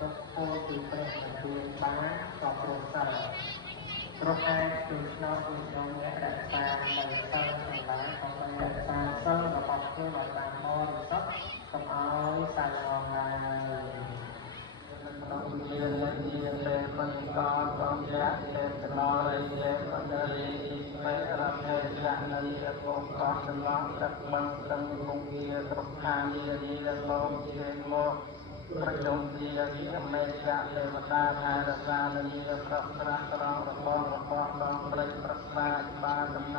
សុខពោពីព្រះទទួលបានក៏ព្រមសើព្រោះឯគឺឆ្នោតវិញ្ញាណអ្នករក្សានៅសិលទាំងឡាយក៏បានរក្សាសិលរបស់ខ្លួនឲ្យបានបរិសុទ្ធកុំឲ្យសាច់ងងឡើយក្នុងជាជាទេមិនក៏ต้องយៈទេតនោរិយេបណ្ឌិមេរភេយៈនិយគងកោសឡងទឹកបឹងទឹកគង្គាគ្រប់ខាងយាយលោកជាមកប្រជុំជាមេយៈទេវតាថែរក្សានិយប្រស្រះត្រង់របស់ដងព្រៃប្រស្រាបានដំណ